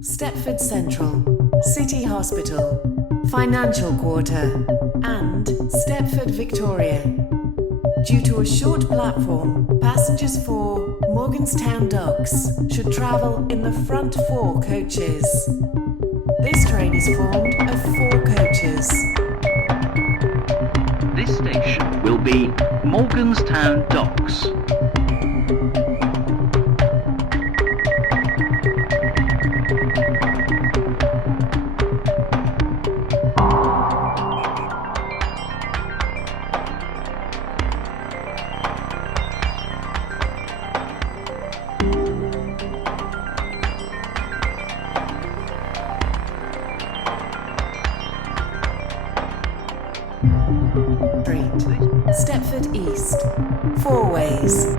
Stepford Central, City Hospital, Financial Quarter, and Stepford Victoria. Due to a short platform, passengers for Morganstown Docks should travel in the front 4 coaches. This train is formed of 4 coaches. This station will be Morganstown Docks.